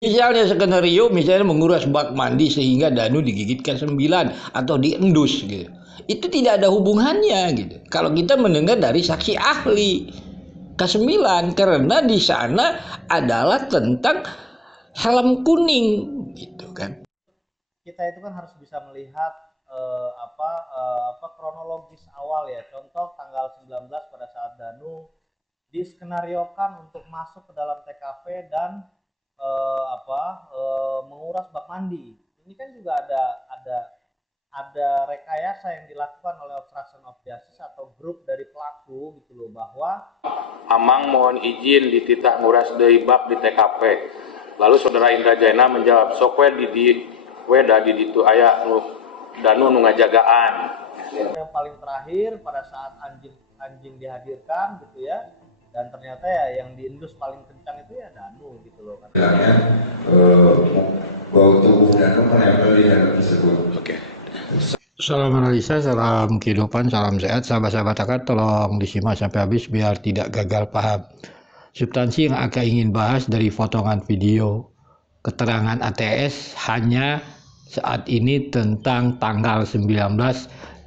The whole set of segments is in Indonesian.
Misalnya skenario, misalnya menguras bak mandi sehingga Danu digigitkan 9 atau diendus gitu. Itu tidak ada hubungannya gitu. Kalau kita mendengar dari saksi ahli ke-9, karena di sana adalah tentang helm kuning gitu kan. Kita itu kan harus bisa melihat kronologis awal ya. Contoh tanggal 19 pada saat Danu diskenariokan untuk masuk ke dalam TKP dan menguras bak mandi. Ini kan juga ada rekayasa yang dilakukan oleh obstruction of justice atau grup dari pelaku gitu loh, bahwa Amang mohon izin dititah nguras deui bak di TKP. Lalu saudara Indra Jaina menjawab, sok we di ditu aya Danu nu ngajagaan. yang paling terakhir pada saat anjing dihadirkan gitu ya, dan ternyata ya yang diendus paling kencang itu ya Danu gitu loh kan. Bau tubuh Danu menempel di helm tersebut. Oke. Salam analisa, salam kehidupan, salam sehat. Sahabat-sahabat akar, tolong disimak sampai habis biar tidak gagal paham. Substansi yang Aka ingin bahas dari potongan video keterangan ATS hanya saat ini tentang tanggal 19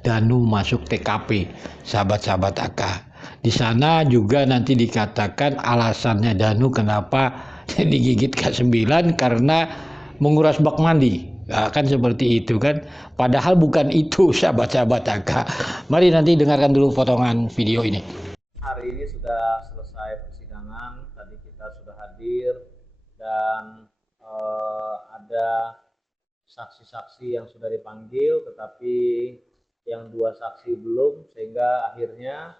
Danu masuk TKP, sahabat-sahabat Aka. Di sana juga nanti dikatakan alasannya Danu kenapa digigit K9 karena menguras bak mandi. Nah, kan seperti itu kan. Padahal bukan itu, sahabat-sahabat Aka. Mari nanti dengarkan dulu potongan video ini. Hari ini sudah selesai persidangan, tadi kita sudah hadir dan ada saksi-saksi yang sudah dipanggil, tetapi yang 2 saksi belum, sehingga akhirnya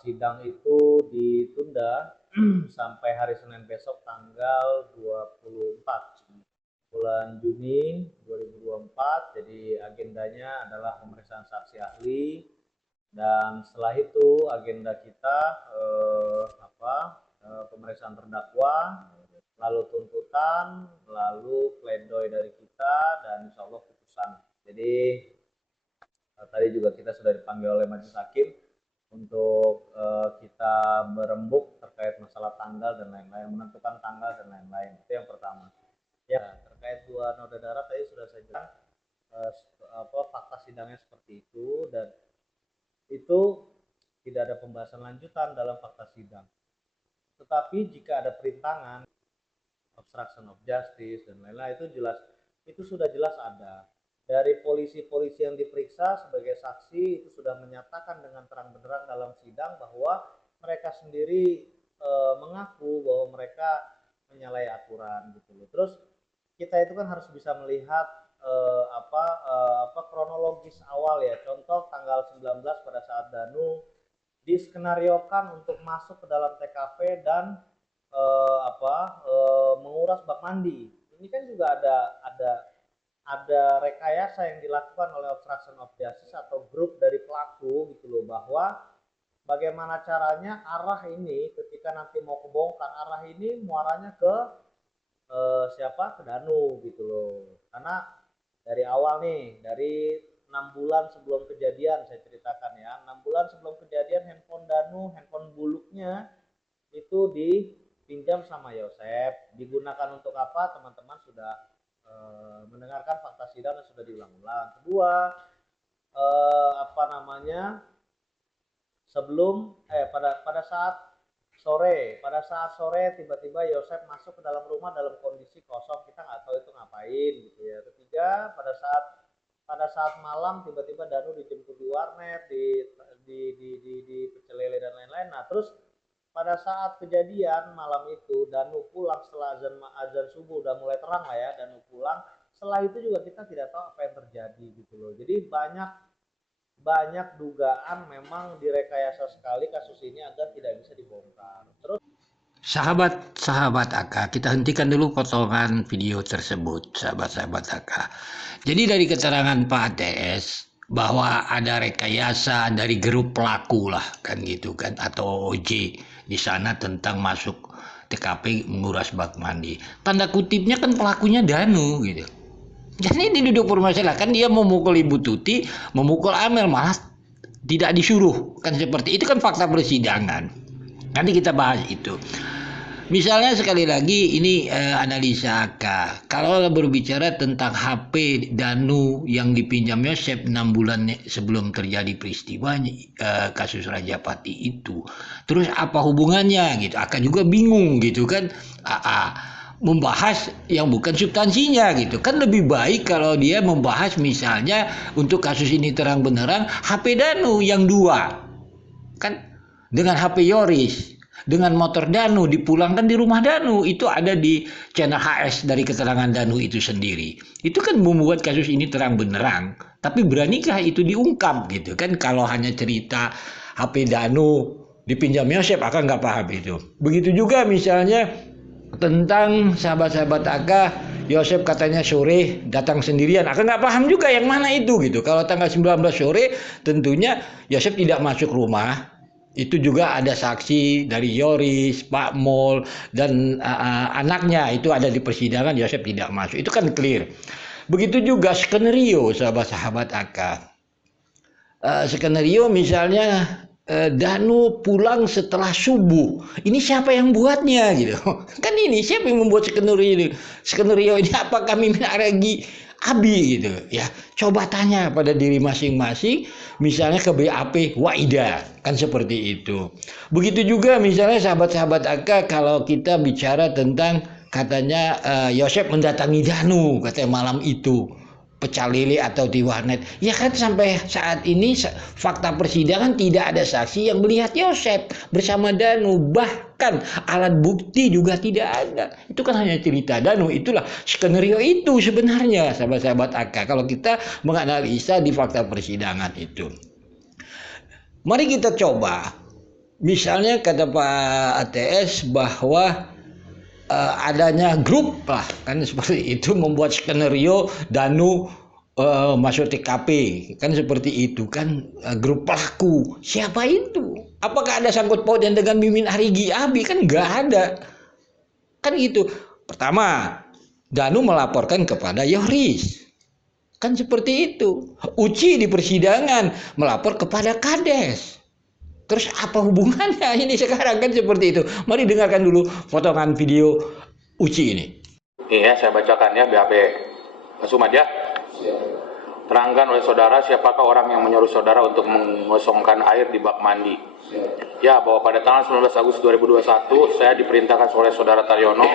sidang itu ditunda sampai hari Senin besok tanggal 24 bulan Juni 2024. Jadi agendanya adalah pemeriksaan saksi ahli, dan setelah itu agenda kita pemeriksaan terdakwa, lalu tuntutan, lalu pledoi dari kita, dan insya Allah putusan. Jadi tadi juga kita sudah dipanggil oleh majelis hakim untuk kita berembuk terkait masalah tanggal dan lain-lain, menentukan tanggal dan lain-lain. Itu yang pertama. Ya, terkait 2 noda darat tadi sudah saya jelaskan fakta sidangnya seperti itu, dan itu tidak ada pembahasan lanjutan dalam fakta sidang. Tetapi jika ada perintangan, obstruction of justice dan lain-lain, itu sudah jelas ada. Dari polisi-polisi yang diperiksa sebagai saksi itu sudah menyatakan dengan terang benderang dalam sidang bahwa mereka sendiri mengaku bahwa mereka menyalahi aturan gitu loh. Terus kita itu kan harus bisa melihat kronologis awal ya. Contoh tanggal 19 pada saat Danu diskenariokan untuk masuk ke dalam TKP dan menguras bak mandi. Ini kan juga ada rekayasa yang dilakukan oleh obstruction of justice atau grup dari pelaku gitu loh, bahwa bagaimana caranya arah ini ketika nanti mau kebongkar, arah ini muaranya ke ke Danu gitu loh. Karena dari awal nih, dari 6 bulan sebelum kejadian saya ceritakan ya, 6 bulan sebelum kejadian handphone Danu, handphone buluknya itu dipinjam sama Yosep. Digunakan untuk apa? Teman-teman sudah mendengarkan fakta sidang dan sudah diulang-ulang. Kedua, pada saat sore tiba-tiba Yosep masuk ke dalam rumah dalam kondisi kosong, kita nggak tahu itu ngapain gitu ya. Ketiga, pada saat malam tiba-tiba Danu dijemput di warnet, di pecel lele dan lain-lain. Nah, terus pada saat kejadian malam itu Danu pulang setelah azan subuh udah mulai terang lah ya, Danu pulang. Setelah itu juga kita tidak tahu apa yang terjadi gitu loh. Jadi banyak dugaan memang direkayasa sekali kasus ini agar tidak bisa dibongkar. Terus Sahabat-sahabat Aka, kita hentikan dulu potongan video tersebut, sahabat-sahabat Aka. Jadi dari keterangan Pak ATS bahwa ada rekayasa dari grup pelaku lah kan gitu kan, atau OJ di sana tentang masuk TKP menguras bak mandi. Tanda kutipnya kan pelakunya Danu gitu. Jadi ini duduk permasalahan, dia memukul Ibu Tuti, memukul Amel, malah tidak disuruh kan, seperti itu kan fakta persidangan. Nanti kita bahas itu. Misalnya sekali lagi ini analisa AK. Kalau berbicara tentang HP Danu yang dipinjam Yosep 6 bulan sebelum terjadi peristiwa kasus Rajapati itu, terus apa hubungannya gitu? AK juga bingung gitu kan. Membahas yang bukan substansinya gitu kan. Lebih baik kalau dia membahas misalnya untuk kasus ini terang benerang HP Danu yang 2 kan, dengan HP Yoris, dengan motor Danu dipulangkan di rumah Danu, itu ada di channel HS dari keterangan Danu itu sendiri. Itu kan membuat kasus ini terang benerang. Tapi beranikah itu diungkap gitu kan? Kalau hanya cerita HP Danu dipinjam Yosep, akan nggak paham itu. Begitu juga misalnya tentang sahabat-sahabat Aga, Yosep katanya sore datang sendirian, akan nggak paham juga yang mana itu gitu. Kalau tanggal 19 sore tentunya Yosep tidak masuk rumah. Itu juga ada saksi dari Yoris, Pak Mol, dan anaknya itu ada di persidangan. Yosep tidak masuk, itu kan clear. Begitu juga skenario sahabat-sahabat AK. Skenario misalnya Danu pulang setelah subuh. Ini siapa yang buatnya gitu? Kan ini siapa yang membuat skenario ini? Skenario ini apakah Mimin Aragi Abi gitu ya? Coba tanya pada diri masing-masing, misalnya ke BAP Waida, kan seperti itu. Begitu juga misalnya sahabat-sahabat AK, kalau kita bicara tentang katanya Yosep mendatangi Danu katanya malam itu, pecah lele atau di warnet. Ya kan sampai saat ini fakta persidangan tidak ada saksi yang melihat Yosep bersama Danu, bahkan alat bukti juga tidak ada. Itu kan hanya cerita Danu. Itulah skenario itu sebenarnya sahabat-sahabat AK kalau kita menganalisa di fakta persidangan itu. Mari kita coba, misalnya kata Pak ATS bahwa adanya grup lah kan seperti itu, membuat skenario Danu masuk TKP kan seperti itu kan, grup pelaku. Siapa itu? Apakah ada sangkut pautnya dengan Mimin Arigi Abi? Kan nggak ada kan gitu. Pertama, Danu melaporkan kepada Yoris kan seperti itu. Uci di persidangan melapor kepada Kades. Terus apa hubungannya ini sekarang kan seperti itu. Mari dengarkan dulu potongan video Uci ini. Iya, saya bacakan ya BAP. Langsung aja. Terangkan oleh saudara siapakah orang yang menyuruh saudara untuk mengosongkan air di bak mandi. Ya, bahwa pada tanggal 19 Agustus 2021 saya diperintahkan oleh saudara Taryono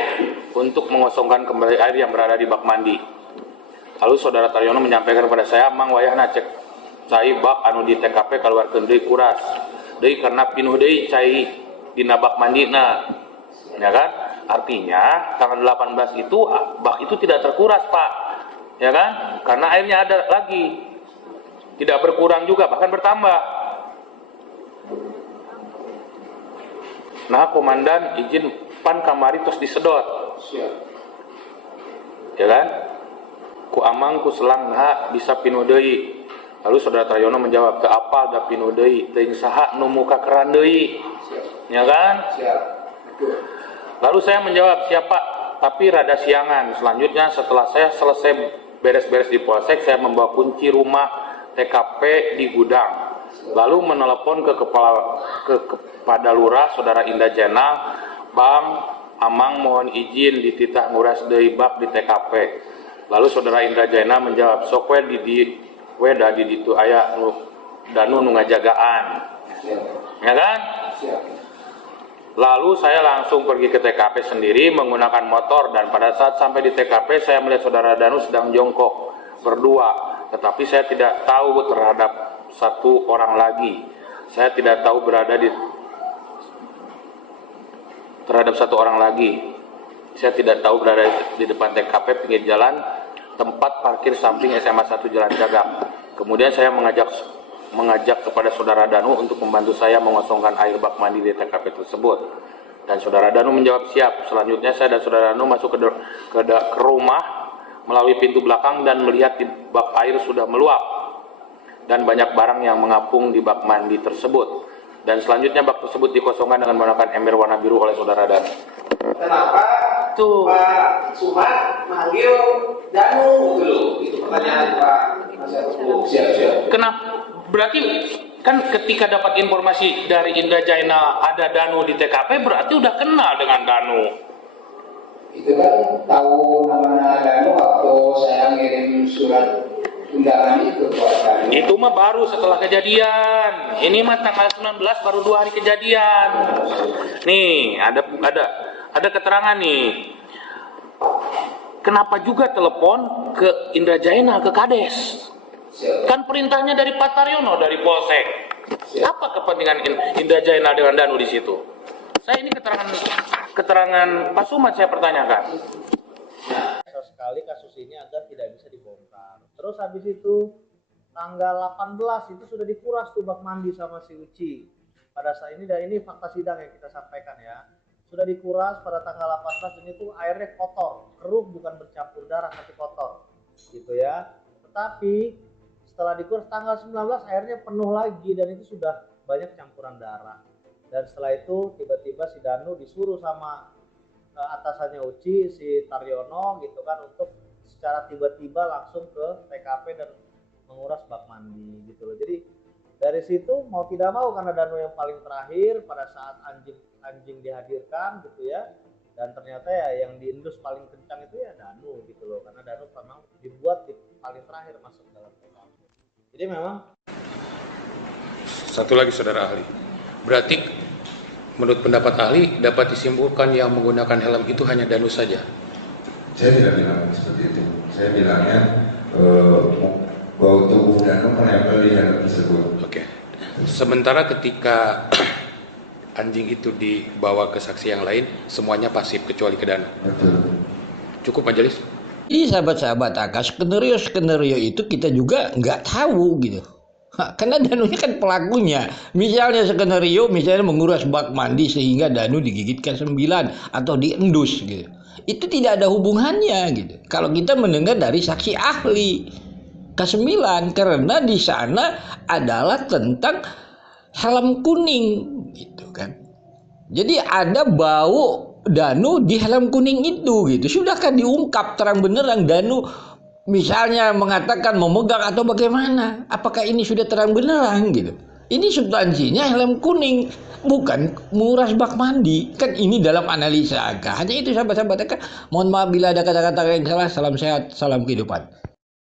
untuk mengosongkan kembali air yang berada di bak mandi. Lalu saudara Taryono menyampaikan kepada saya, mang wayahna cek cai bak anu di TKP keluarkeun deui kuras. Deui karena pinuh deui cai dina bak mandina. Ya kan? Artinya tanggal 18 itu bak itu tidak terkuras, Pak. Ya kan? Karena airnya ada lagi. Tidak berkurang juga, bahkan bertambah. Nah, komandan izin pan kamari terus disedot. Ya kan? Ku amang ku selang nah bisa pinuh deui. Lalu saudara Taryono menjawab, "Teu apal da pinuh deui, teuing saha nu muka keran deui." Ya kan? Lalu saya menjawab, "Siapa?" Tapi rada siangan. Selanjutnya setelah saya selesai beres-beres di polsek, saya membawa kunci rumah TKP di gudang. Lalu menelepon kepada lurah saudara Indah Jena, "Bang, amang mohon izin dititah nguras deui bak di TKP." Lalu saudara Indra Jena menjawab, "Sok we di ditu aya Danu nu ngajagaan." Ya kan? Lalu saya langsung pergi ke TKP sendiri menggunakan motor, dan pada saat sampai di TKP saya melihat saudara Danu sedang jongkok berdua, tetapi saya tidak tahu terhadap satu orang lagi. Saya tidak tahu terhadap satu orang lagi. Saya tidak tahu berada di depan TKP pinggir jalan tempat parkir samping SMA 1 Jalan Cagak. Kemudian saya mengajak kepada saudara Danu untuk membantu saya mengosongkan air bak mandi di TKP tersebut. Dan saudara Danu menjawab siap. Selanjutnya saya dan saudara Danu masuk ke rumah melalui pintu belakang dan melihat di bak air sudah meluap dan banyak barang yang mengapung di bak mandi tersebut. Dan selanjutnya bak tersebut dikosongkan dengan menggunakan ember warna biru oleh saudara Danu. Kenapa tuh Pak Sumat manggil Danu dulu? Itu pertanyaan Pak Mas. Kenapa? Berarti Kan ketika dapat informasi dari Indrajayana ada Danu di TKP, berarti udah kenal dengan Danu. Itu kan tahu nama Danu waktu saya ngirim surat undangan itu buat Danu. Itu mah baru setelah kejadian. Ini mah tanggal 19 baru 2 hari kejadian. Nih, ada keterangan nih. Kenapa juga telepon ke Indrajayana, ke Kades? Kan perintahnya dari Pak Taryono, dari Polsek. Apa kepentingan Indrajayana dengan Danu di situ? Saya ini keterangan Pak Sumat saya pertanyakan. Sekali kasus ini agar tidak bisa dibongkar. Terus habis itu tanggal 18 itu sudah dikuras tuh bak mandi sama si Uci. Pada saat ini, dan ini fakta sidang yang kita sampaikan ya. Sudah dikuras pada tanggal 18 dan itu airnya kotor, keruh, bukan bercampur darah tapi kotor. Gitu ya. Tetapi setelah dikuras tanggal 19 airnya penuh lagi dan itu sudah banyak campuran darah. Dan setelah itu tiba-tiba si Danu disuruh sama atasannya Uci, si Taryono gitu kan, untuk secara tiba-tiba langsung ke TKP dan menguras bak mandi gitu loh. Jadi dari situ mau tidak mau, karena Danu yang paling terakhir pada saat anjing dihadirkan gitu ya, dan ternyata ya yang diendus paling kencang itu ya Danu gitu loh, karena Danu memang dibuat paling terakhir masuk dalam TKP. Jadi memang Satu lagi saudara ahli, berarti menurut pendapat ahli dapat disimpulkan yang menggunakan helm itu hanya Danu saja. Saya tidak bilang seperti itu. Saya bilangnya bahwa tubuh Danu menempel di helm tersebut. Oke. Sementara ketika anjing itu dibawa ke saksi yang lain, semuanya pasif kecuali ke Danu. Betul. Cukup majelis? Jadi sahabat-sahabat AK, skenario itu kita juga nggak tahu gitu. Karena Danunya kan pelakunya. Misalnya skenario, misalnya menguras bak mandi sehingga Danu digigitkan 9 atau diendus gitu. Itu tidak ada hubungannya gitu. Kalau kita mendengar dari saksi ahli ke-9, karena di sana adalah tentang helm kuning gitu kan. Jadi ada bau Danu di helm kuning itu gitu. Sudahkah diungkap terang benderang Danu misalnya mengatakan memegang atau bagaimana? Apakah ini sudah terang benderang gitu? Ini substansinya helm kuning, bukan menguras bak mandi. Kan ini dalam analisa AK. Hanya itu sahabat-sahabat AK. Mohon maaf bila ada kata-kata yang salah. Salam sehat, salam kehidupan.